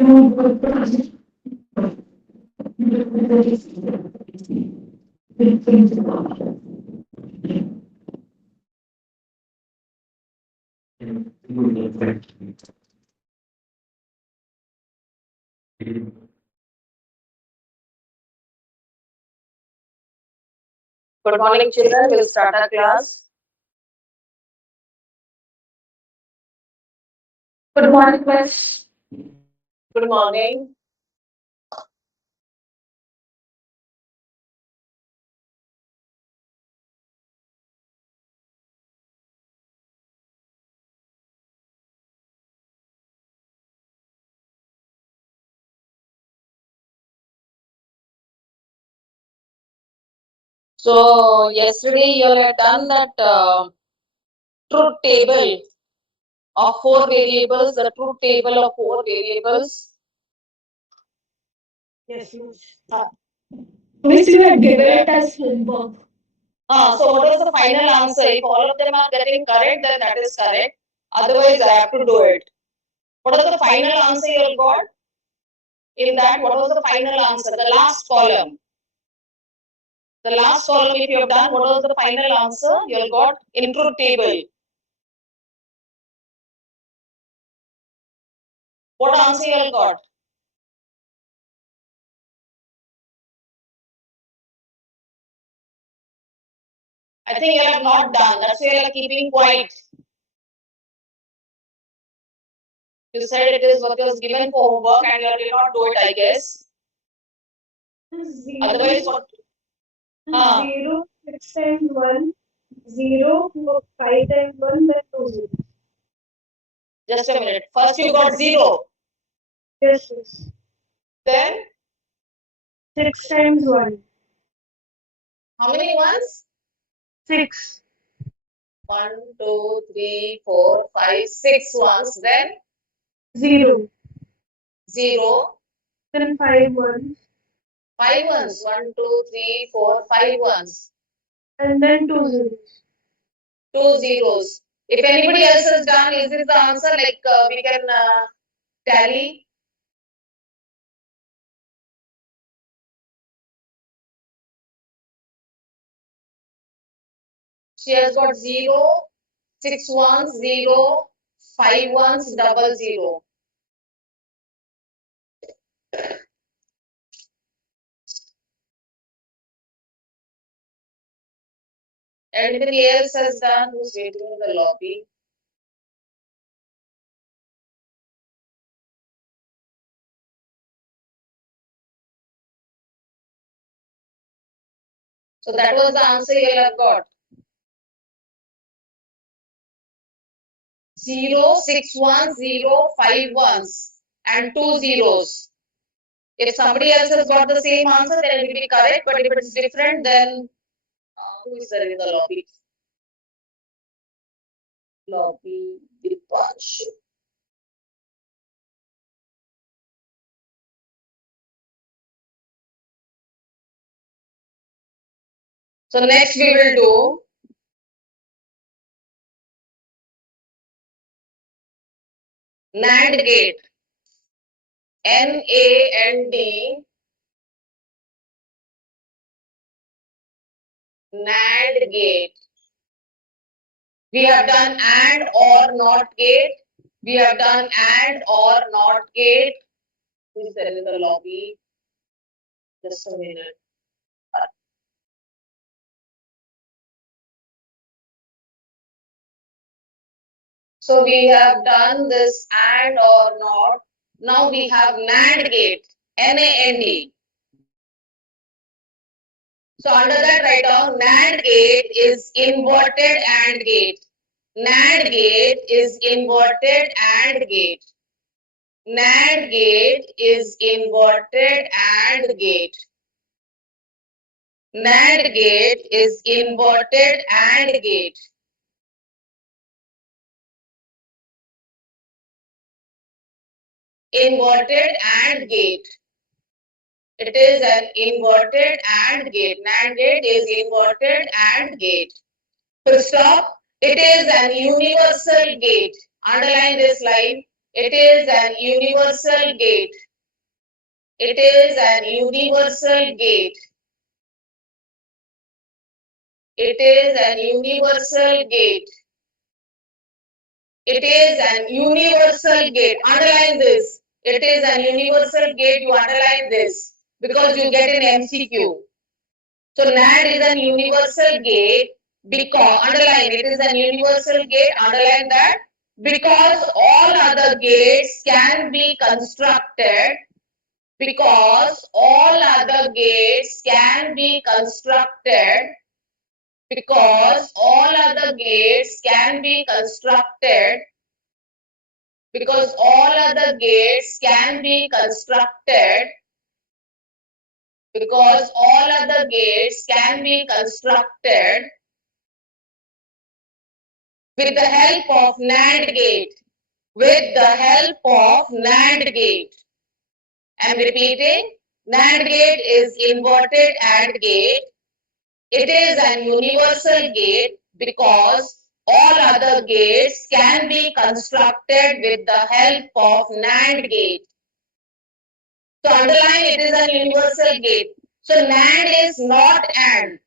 Good morning, children. We'll start our class. Good morning, Miss. Good morning. So yesterday you all had done that truth table of 4 variables, the truth table of 4 variables. Yes, Miss, you had given it as homework. So what was the final answer? If all of them are getting correct, then that is correct. Otherwise, I have to do it. What was the final answer you all got? In that, what was the final answer? The last column. The last column, if you have done, what was the final answer you all got in truth table? What answer you all got? I think you have not done. That's why you are keeping quiet. You said it is what was given for homework and you did not do it, I guess. Otherwise, what? 0, 6 times 1, 0, 5 times 1, then 2 0. Just a minute. First you got 0. Yes, yes. Then 6 times 1. how many ones? 6. 1, 2, 3, 4, 5, 6 ones. Then 0. 0. Then 5 1. 5 ones. 1, 2, 3, 4, 5 ones. And then 2 0. 2 zeros. If anybody else has done, is this the answer? Like we can tally. She has got 0, 6 ones, 0, 5 ones, double 0. Anybody else has done who's waiting in the lobby? So that was the answer you have got. 0, 6 ones, 0, 5 ones, and 2 zeros. If somebody else has got the same answer, then it will be correct. But if it's different, then who is there in the lobby? Lobby, Dipanshu. So next we will do NAND gate. NAND. NAND gate. We have done AND or NOT gate. We have done AND or NOT gate. Who is there in the lobby? Just a minute. So we have done this AND or NOT. Now we have NAND gate. NAND. So under that write down NAND gate is inverted AND gate. NAND gate is inverted AND gate. NAND gate is inverted AND gate. NAND gate is inverted AND gate. Inverted AND gate. It is an inverted AND gate. NAND gate is inverted AND gate. Full stop. It is an universal gate. Underline this line. It is an universal gate. It is an universal gate. It is an universal gate. It is an universal gate. Underline this. It is an universal gate. You underline this because you get an MCQ. So NAND is an universal gate because, underline, it is an universal gate, underline that, because all other gates can be constructed, because all other gates can be constructed, because all other gates can be constructed, because all other gates can be constructed, because all other gates can be constructed with the help of NAND gate. With the help of NAND gate. I am repeating, NAND gate is inverted AND gate. It is an universal gate because all other gates can be constructed with the help of NAND gate. So underline, it is an universal gate. So NAND is not AND.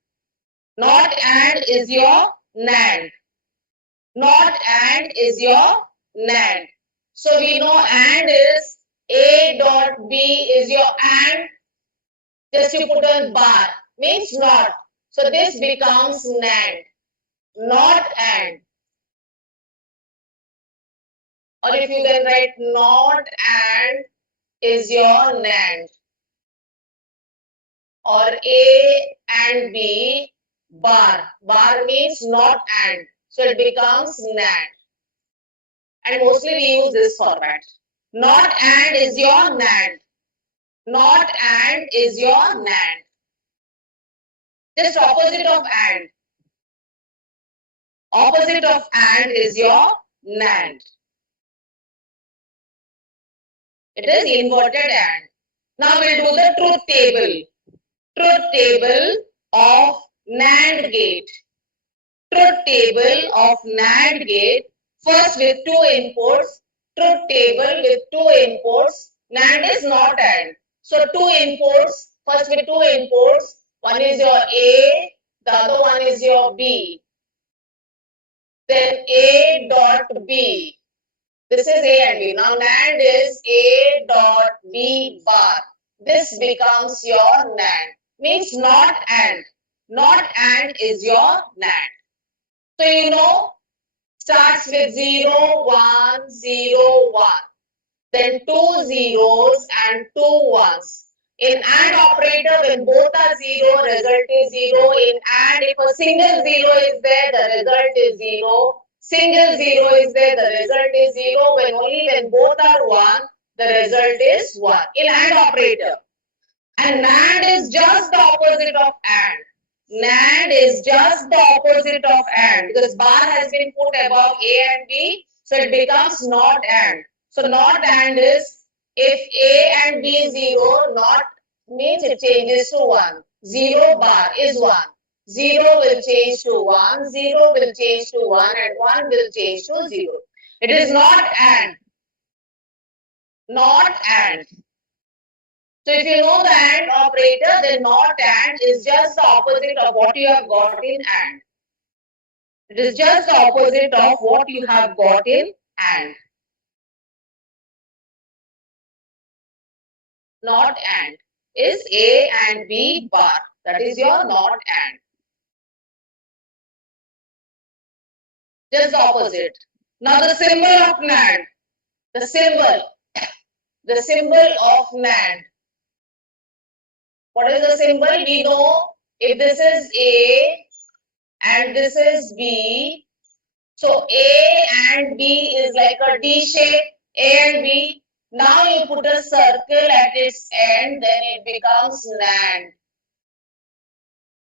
Not AND is your NAND. Not AND is your NAND. So we know AND is A dot B is your AND. Just you put on bar. Means not. So this becomes NAND. Not AND. Or if you can write not AND is your NAND. Or A and B bar. Bar means not AND. So it becomes NAND. And mostly we use this format. Not AND is your NAND. Not AND is your NAND. Just opposite of AND. Opposite of AND is your NAND. It is inverted AND. Now we'll do the truth table. Truth table of NAND gate. Truth table of NAND gate. First with two inputs. Truth table with two inputs. NAND is not AND. So two inputs. First with two inputs. One is your A. The other one is your B. Then A dot B. This is A and B. Now NAND is A dot B bar. This becomes your NAND. Means not AND. Not AND is your NAND. So you know, starts with 0, 1, 0, 1. Then two zeros and two ones. In AND operator, when both are 0, result is 0. In AND, if a single 0 is there, the result is 0. Single 0 is there, the result is 0. When both are 1, the result is 1. In AND operator. And NAND is just the opposite of AND. NAND is just the opposite of AND because bar has been put above A and B, so it becomes not AND. So not AND is if A and B 0, not means it changes to 1. 0 bar is 1. 0 will change to 1, 0 will change to 1 and 1 will change to 0. It is not AND. Not AND. So if you know the AND operator, then not AND is just the opposite of what you have got in AND. It is just the opposite of what you have got in AND. Not AND is A and B bar. That is your not AND. Just the opposite. Now the symbol of NAND. The symbol of NAND. What is the symbol? We know if this is A and this is B. So A and B is like a D shape, A and B. Now you put a circle at its end, then it becomes NAND.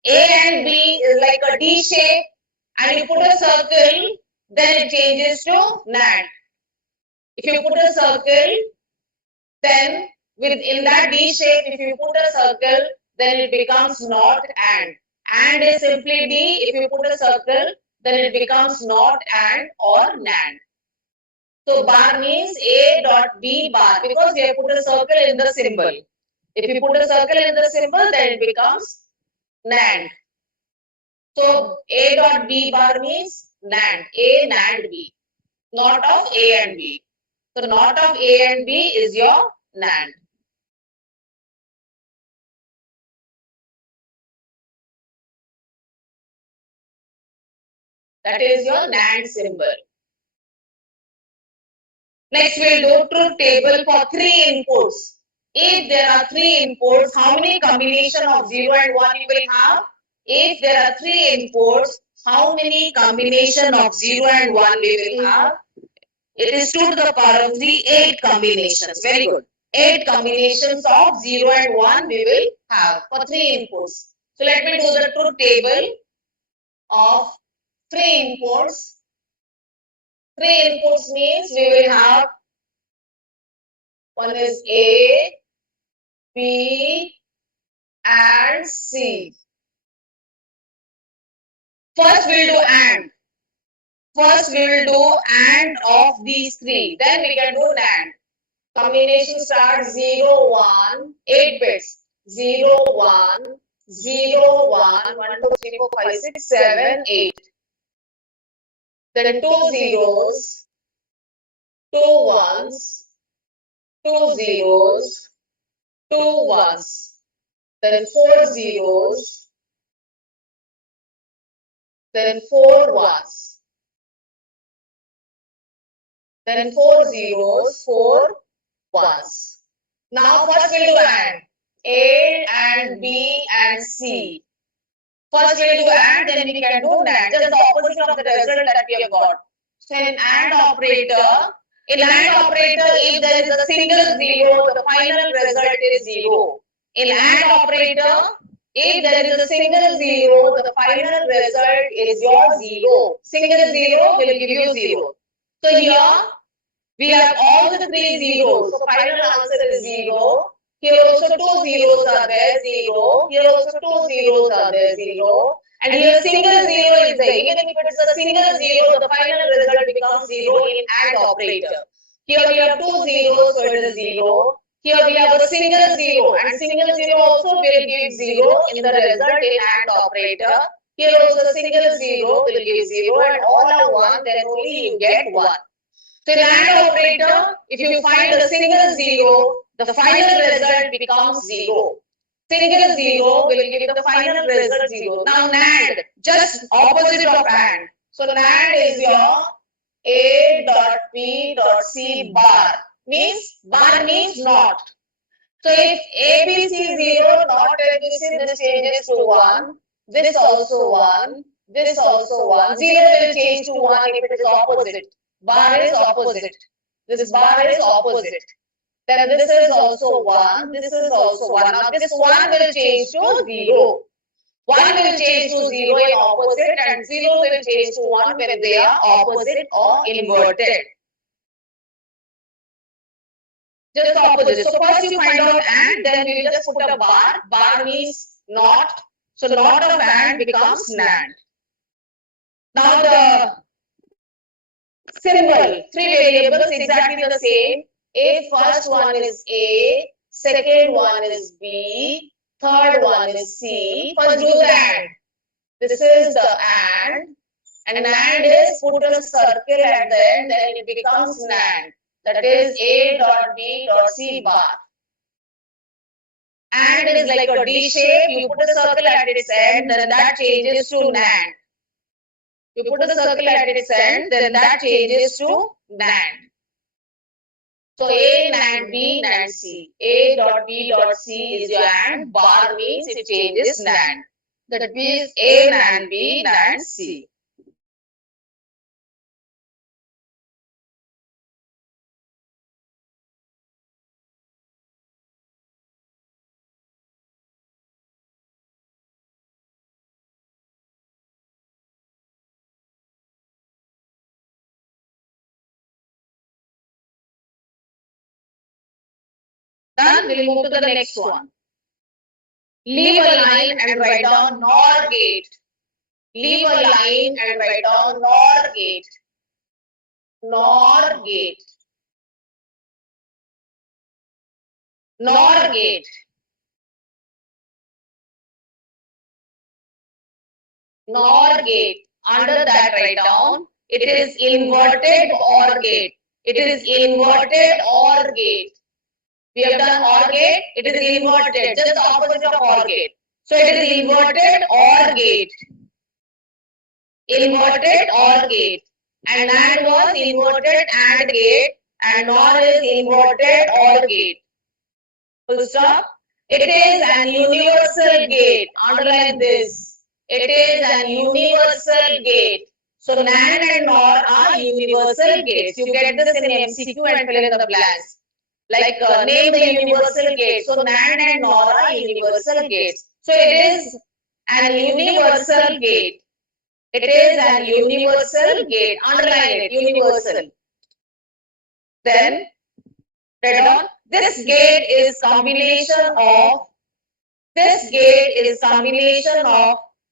A and B is like a D shape and you put a circle, then it changes to NAND. If you put a circle, then within that D shape, if you put a circle, then it becomes not AND. AND is simply D. If you put a circle, then it becomes not AND or NAND. So bar means A dot B bar because we have put a circle in the symbol. If you put a circle in the symbol, then it becomes NAND. So A dot B bar means NAND. A NAND B. Not of A and B. So not of A and B is your NAND. That is your NAND symbol. Next we'll do truth table for 3 inputs. If there are 3 inputs, how many combination of 0 and 1 you will have? If there are 3 inputs, how many combination of 0 and 1 we will have? It is 2 to the power of 3, 8 combinations. Very good. 8 combinations of 0 and 1 we will have for 3 inputs. So let me do the truth table of 3 inputs. 3 inputs means we will have one is A, B and C. First we will do AND. First we will do AND of these 3. Then we can do NAND. Combination starts 0, 1, 8 bits. 0, 1, 0, 1, 1, 2, 3, 4, 5, 6, 7, 8. Then 2 zeros, 2 ones, 2 zeros, 2 ones. Then 4 zeros, then 4 ones. Then 4 zeros, 4 ones. Now first we'll do AND. A and B and C. First we'll do AND, then we can do NAND. Just the opposite of the result that we have got. So in AND operator, if there is a single zero, the final result is 0. In AND operator, if there is a single zero, the final result is your 0. Single zero will give you 0. So here we have all the 3 zeros. So final answer is 0. Here also 2 zeros are there, 0. Here also 2 zeros are there, 0. And here single zero is there. Even if it is a single zero, the final result becomes 0 in AND operator. Here we have 2 zeros, so it is 0. Here we have a single zero, and single zero also will give 0 in the result in AND operator. Here also single zero will give 0, and all are 1, then only you get 1. So in AND operator, if you find a single zero, the final result becomes 0. Single zero will give the final result 0. Now NAND, just opposite of AND. So NAND is your A dot B dot C bar. Bar means not. So if A, B, C 0, not A, B, C, this changes to 1. This also 1. This also 1. 0 will change to 1 if it is opposite. Bar is opposite. This bar is opposite. Then this is also 1. This is also 1. Now this 1 will change to 0. 1 will change to 0 in opposite and 0 will change to 1 when they are opposite or inverted. Just opposite. So first you find out AND, then we will just put a bar. Bar means not. So not of AND becomes NAND. Now the symbol, 3 variables exactly the same. First one is A, second one is B, third one is C. First do the AND. This is the AND AND is put a circle at the end, then it becomes NAND. That is A dot B dot C bar. AND is like a D shape. You put a circle at its end, then that changes to NAND. You put a circle at its end, then that changes to NAND. So A NAND B NAND C. A dot B dot C is your AND. Bar means it changes NAND. That means A NAND B NAND C. Then we'll move to the next one. Leave a line and write down NOR gate. Leave a line and write down NOR gate. NOR gate. NOR gate. NOR gate. Under that, write down. It is inverted OR gate. It is inverted OR gate. We have done OR gate. It is inverted, just the opposite of OR gate. So it is inverted OR gate. Inverted OR gate. And NAND was inverted AND gate, and NOR is inverted OR gate. Full stop. It is an universal gate. Underline this. It is an universal gate. So NAND and NOR are universal gates. You get this in MCQ and fill in the blanks. Like name the universal gate. So NAND and NOR are universal gates. So it is an universal gate. It is an universal gate. Underline it. Universal. Then write down. This gate is combination of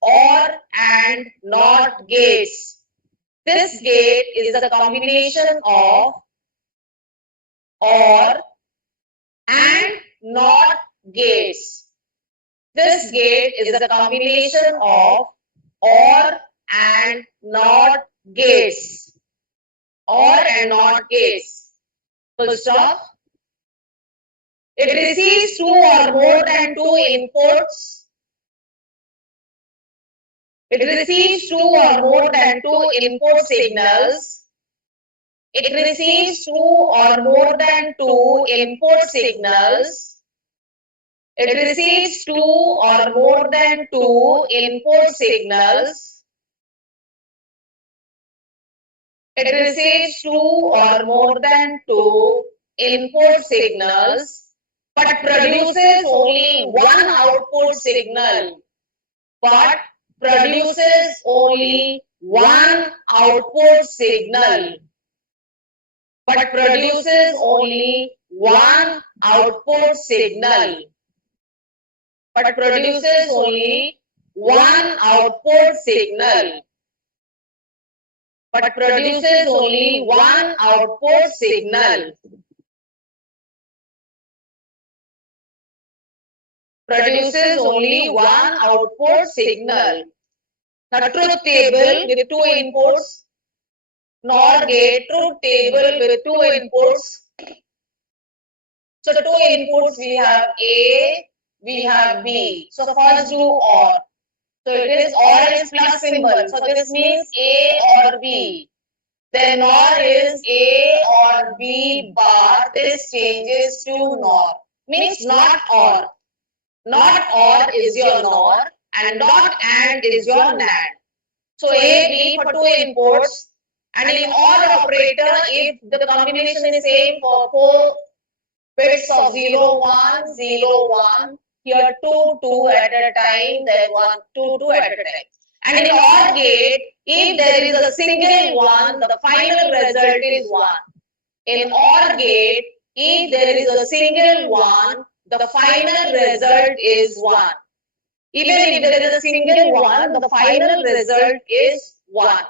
OR and NOT gates. This gate is the combination of OR and NOT gates. This gate is the combination of OR and NOT gates. OR and NOT gates. Full stop. It receives two or more than two inputs. It receives two or more than two input signals. It receives two or more than two input signals. It receives two or more than two input signals. It receives two or more than two input signals, but produces only one output signal. But produces only one output signal. But produces only one output signal. But produces only one output signal. But produces only one output signal. Produces only one output signal. Now truth table with two inputs. NOR gate, truth table with two inputs. So two inputs we have A, we have B. So first do OR. So it is OR is plus symbol. So this means A or B. Then NOR is A or B bar. This changes to NOR. Means not OR. Not OR is your NOR and not AND is your NAND. So A, B for two inputs, and in OR operator, if the combination is same for 4 bits of 0, 1, 0, 1, here 2, 2 at a time, then 1, 2, 2 at a time. And in OR gate, if there is a single 1, the final result is 1. In OR gate, if there is a single 1, the final result is 1. Even if there is a single 1, the final result is 1.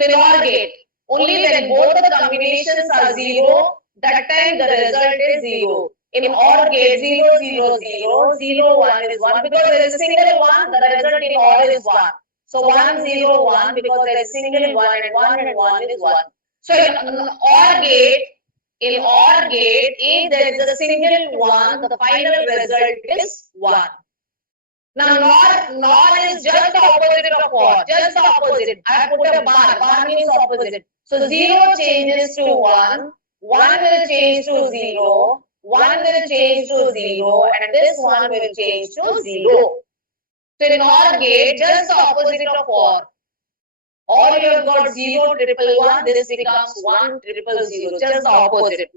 So in OR gate, only when both the combinations are 0, that time the result is 0. In OR gate, 0, 0, 0, 0, 1 is 1. Because there is a single 1, the result in OR is 1. So 1, 0, 1 because there is a single 1 and 1 is 1. So in OR gate, if there is a single 1, the final result is 1. Now NOR is just the opposite of OR, just the opposite. I have put a bar, bar means opposite. So 0 changes to 1, 1 will change to 0, 1 will change to 0, and this one will change to 0. So in OR gate, just the opposite of OR. Or you have got 0, triple 1, this becomes 1, triple 0, just the opposite.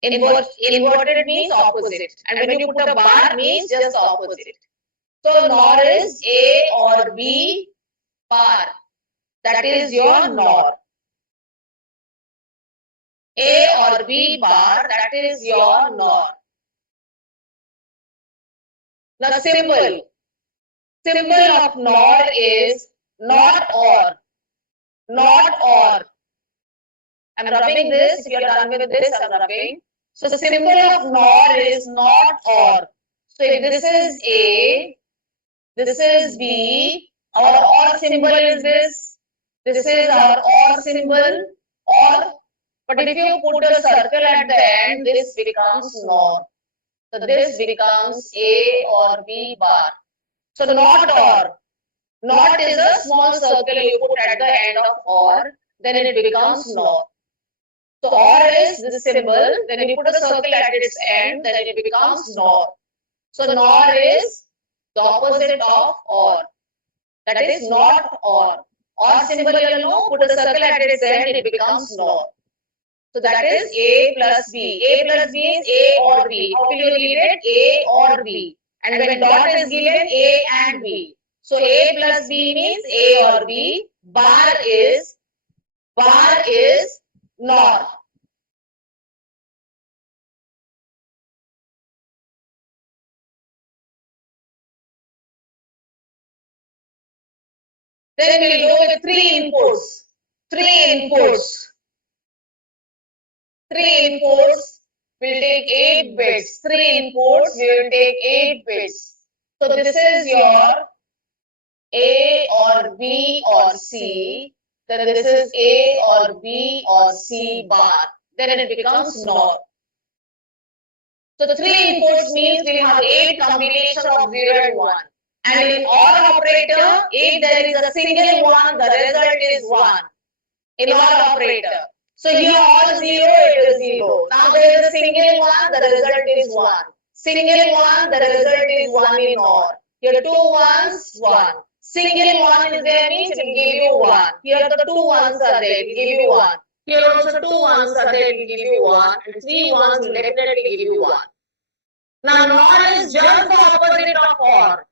Inverted means opposite. And when you put a bar means just the opposite. So NOR is A or B bar. That is your NOR. A or B bar, that is your NOR. Now symbol. Symbol of NOR is not OR. Not OR. I'm rubbing this. If you're done with this, I'm rubbing. So symbol of NOR is not OR. So if this is A, this is B, our OR symbol is this. This is our OR symbol, OR. But if you put a circle at the end, this becomes NOR. So this becomes A or B bar. So not OR. Not is a small circle you put at the end of OR, then it becomes NOR. So OR is this symbol, then you put a circle at its end, then it becomes NOR. So NOR is the opposite of OR. That is not OR. OR symbol you know, put a circle at its end, it becomes NOR. So that is A plus B. A plus B is A or B. How will you read it? A or B. And when dot is given, A and B. So A plus B means A or B. Bar is NOR. Then we'll go with three inputs. Three inputs. Three inputs will take 8 bits. Three inputs will take 8 bits. So this is your A or B or C. Then this is A or B or C bar. Then it becomes NOR. So the three inputs means we have 8 combination of 0 and 1. And in OR operator, if there is a single 1, the result is 1. In OR operator. So here all 0, it is 0. Now there is a single 1, the result is 1. Single 1, the result is 1 in OR. Here 2 ones, 1. Single 1 is there means it will give you 1. Here the 2 ones are there, it will give you 1. Here also 2 ones are there, it will give you 1. And 3 ones will definitely give you 1. Now NOR is just the opposite of OR.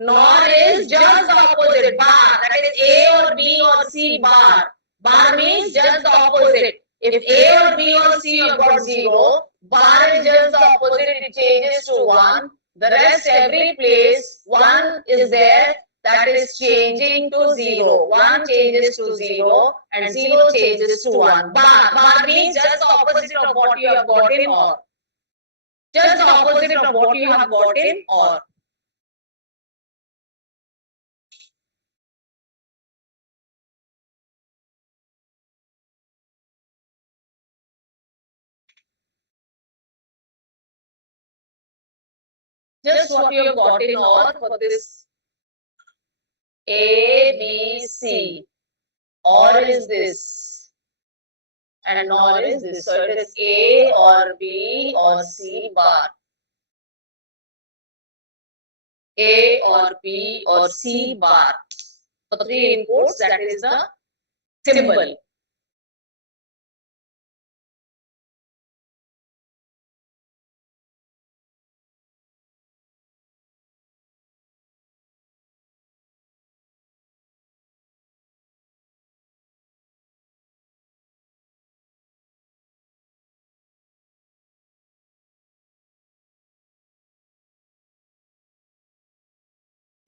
NOR is just the opposite. Bar, that is A or B or C bar. Bar means just the opposite. If A or B or C have got 0, bar is just the opposite, it changes to 1. The rest, every place, 1 is there, that is changing to 0. 1 changes to 0 and 0 changes to 1. Bar means just the opposite of what you have got in OR. Just the opposite of what you have got in OR. Just what you have got in OR for this A, B, C. OR is this and NOR is this. So it is A or B or C bar. A or B or C bar. For three inputs, that is the symbol.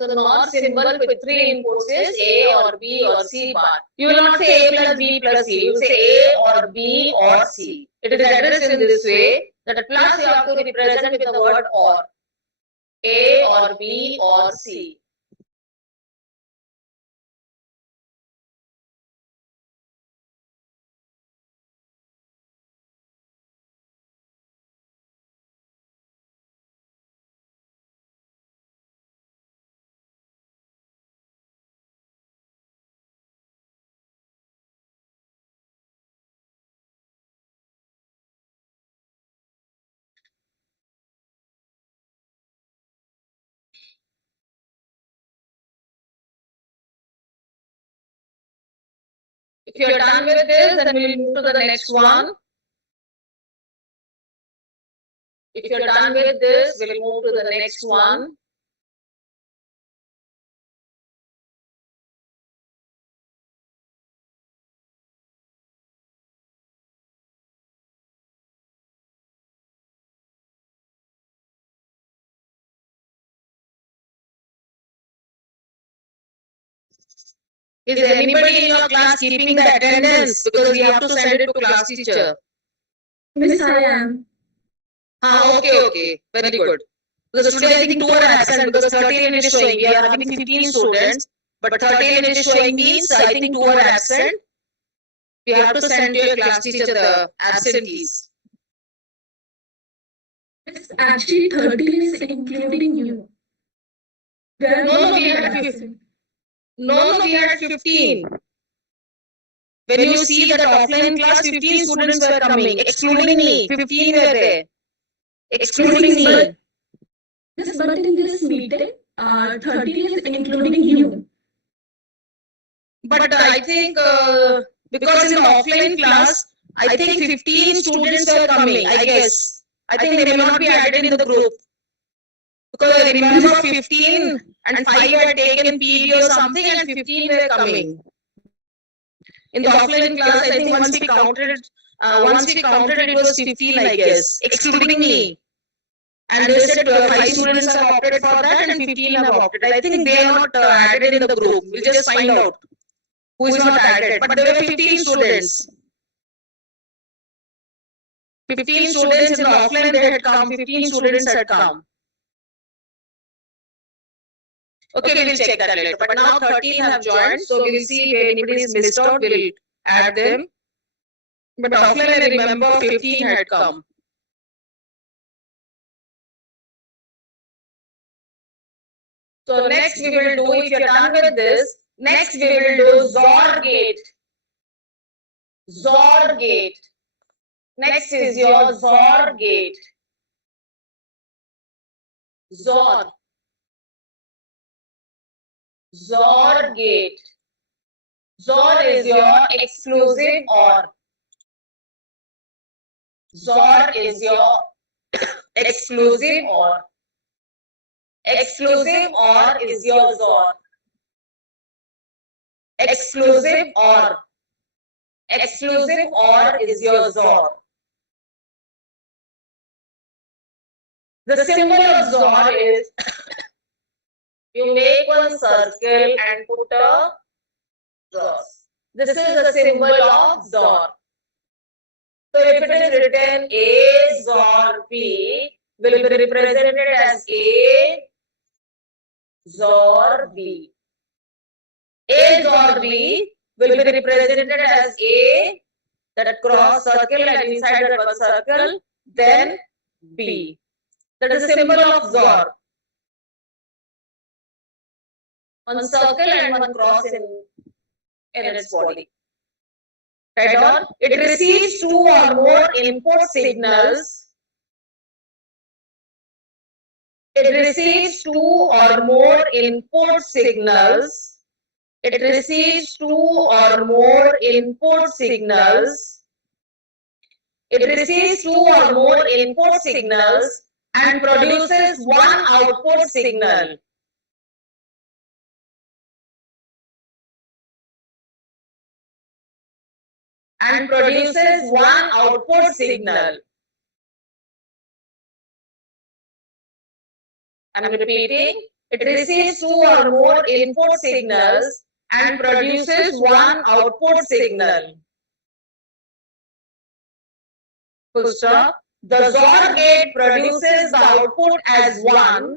So the NOR symbol with three inputs is A or B or C bar. You will not say A plus B plus C. You will say A or B or C. It is addressed in this way that a plus you have to be present with the word OR. A or B or C. If you are done with this, then we will move to the next one. If you are done with this, we will move to the next one. Is anybody in your class keeping the attendance? Because we have to send it to class teacher. Miss, I am. Okay. Very good. Because today I think 2 are absent because 13 it is showing. We are having 15 students, but 13 it is showing means I think 2 are absent. You have to send to your class teacher the absentees. Miss, actually 13 is including you. No, we are at 15. No, we are at 15. When you see that offline class, 15 students were coming, excluding me. 15 were there, excluding me. Yes, but in this meeting, 13 is including you. But I think because in the offline class, I think 15 students were coming, I guess. I think they may not be added in the group. Because I remember 15 and 5 were taken PD or something and 15 were coming. In the offline class, I think once we counted it was 15, I guess, excluding me. And they said 5 students have opted for that and 15 have opted. I think they are not added in the group. We'll just find out who is not added. But there were 15 students. 15 students in the offline they had come. 15 students had come. Okay, we'll check that later. But now 13 have joined, so we'll see if anybody is missed out. We'll add them. But offline, I remember 15 had come. So next we will do, if you're done with this, next we will do XOR gate. XOR gate. Next is your XOR gate. XOR. XOR gate. XOR is your exclusive OR. XOR is your exclusive OR. Exclusive OR is your XOR. Exclusive OR. Exclusive OR is your XOR. The symbol of XOR is you make one circle and put a cross. This is the symbol of XOR. So if it is written A XOR B, will be represented as A XOR B. A XOR B will be represented as A, that cross circle, and inside that one circle, then B. That is the symbol of XOR. One circle and one cross in its body. Right on? It receives 2 or more input signals. It receives 2 or more input signals. It receives 2 or more input signals. It receives 2 or more input signals and produces one output signal. And produces one output signal. I'm repeating. It receives 2 or more input signals and produces one output signal. Full stop. The XOR gate produces the output as 1.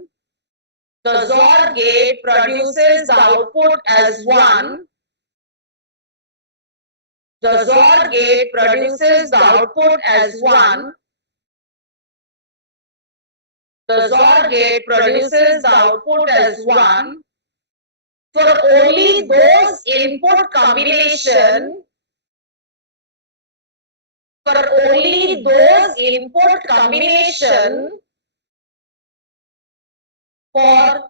The XOR gate produces the output as 1. The XOR gate produces the output as 1. The XOR gate produces the output as 1 for only those input combination. For only those input combination. For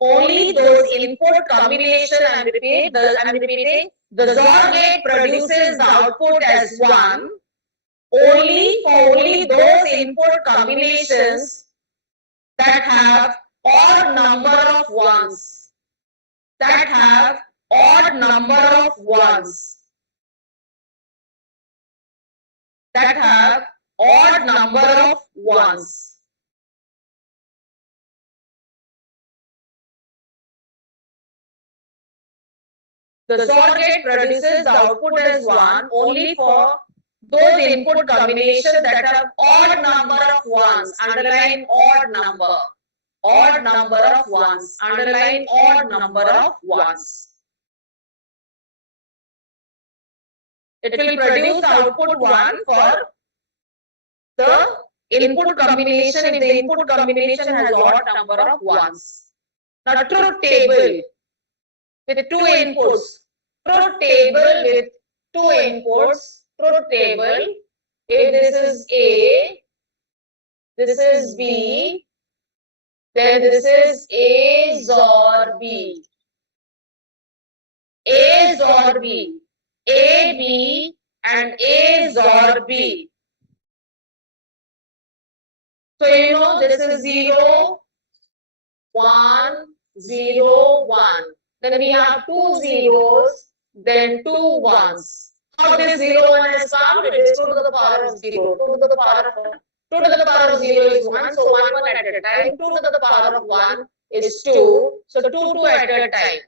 only those input combination. I'm repeating. The XOR gate produces the output as 1 only for only those input combinations that have odd number of ones. That have odd number of ones. That have odd number of ones. The XOR gate produces the output as 1 only for those input combinations that have odd number of ones. Underline odd number. Odd number of ones. Underline odd number of ones. It will produce output 1 for the input combination if the input combination has odd number of ones. Now truth table with two inputs. Truth table with two inputs. Truth table. If this is A, this is B, then this is A XOR B. A XOR B. A, B and A XOR B. So you know this is 0, 1, 0, 1. Then we have two zeros, then two ones. How this 0, 1 has come? It is 2 to the power of 0. 2 to the power of 2 to the power of 0 is 1. So 1, 1 at a time. 2 to the power of 1 is 2. So 2, 2 at a time.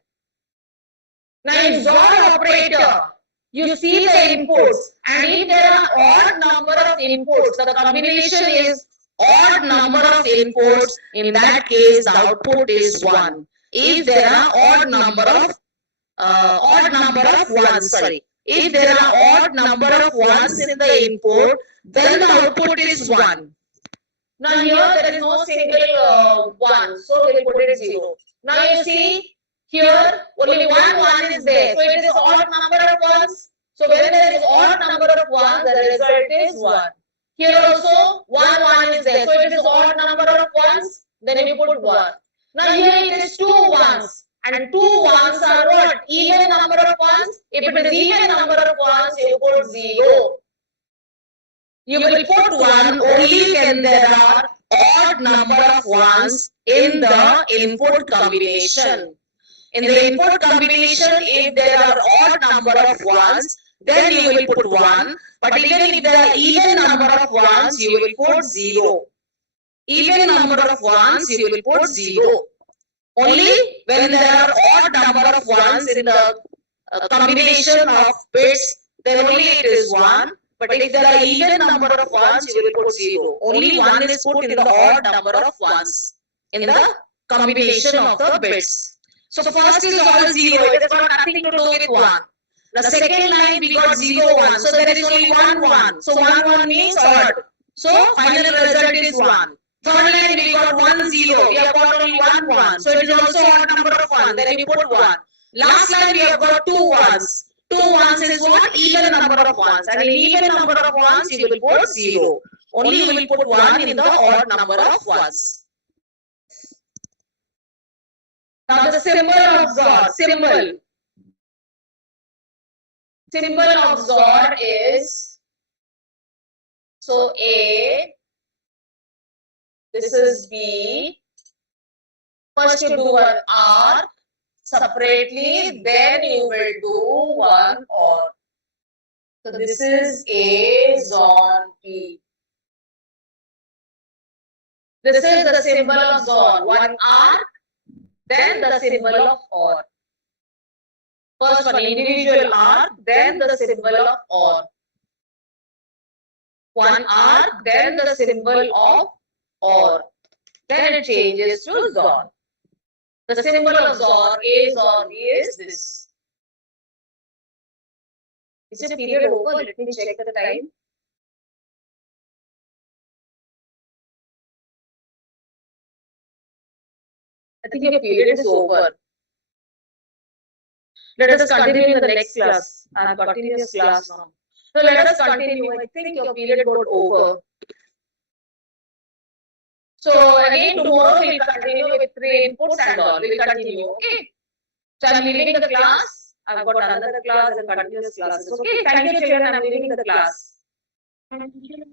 Now in XOR operator, you see the inputs, and if there are odd number of inputs, the combination is odd number of inputs. In that case, the output is 1. If there are odd number of ones, if there are odd number of ones in the input, then the output is 1. Now here there is no single 1, so we will put it 0. Now you see here only one is there, so it is odd number of ones. So when there is odd number of ones, the result is 1. Here also 1 is there, so it is odd number of ones, then we put 1. Now here it is 2 ones, and 2 ones are what? Even number of ones. If it is even number of ones, you put 0. You will put 1 only when there are odd number of ones in the input combination. In the input combination, if there are odd number of ones, then you will put 1. But even if there are even number of ones, you will put 0. Even number of ones, you will put 0. Only when there are odd number of ones in the combination of bits, then only it is 1. But if there are even number of ones, you will put 0. Only 1 is put in the odd number of ones in the combination of the bits. So first is all 0. It has got nothing to do with 1. The second line we got 0, 1. So there is only 1, 1. So 1, 1 means odd. So final result is 1. Third line we got 1, 0. We have got only 1, 1. So it is also odd number of 1. Then we put 1. Last line we have got 2 ones. 2 ones is what? Even number of ones. And in even number of ones you will put 0. Only you will put 1 in the odd number of ones. Now the symbol of XOR. Symbol of XOR is, so A, this is B. First you do an R separately, then you will do one OR. So this is A XOR B. This is the symbol of XOR. One R, then the symbol of OR. First one individual R, then the symbol of OR. One R, then the symbol of OR. Then it changes to XOR. The symbol of XOR, A XOR B is this. Is your period over? Let me check the time. I think your period is over. Let us continue in the next class. I have continuous class now. So let us continue. I think your period got over. So again tomorrow we'll continue with 3 inputs and all. We'll continue. Okay. So I'm leaving the class. I've got another class and continuous classes. Okay. Thank you children. I'm leaving the class. Thank you.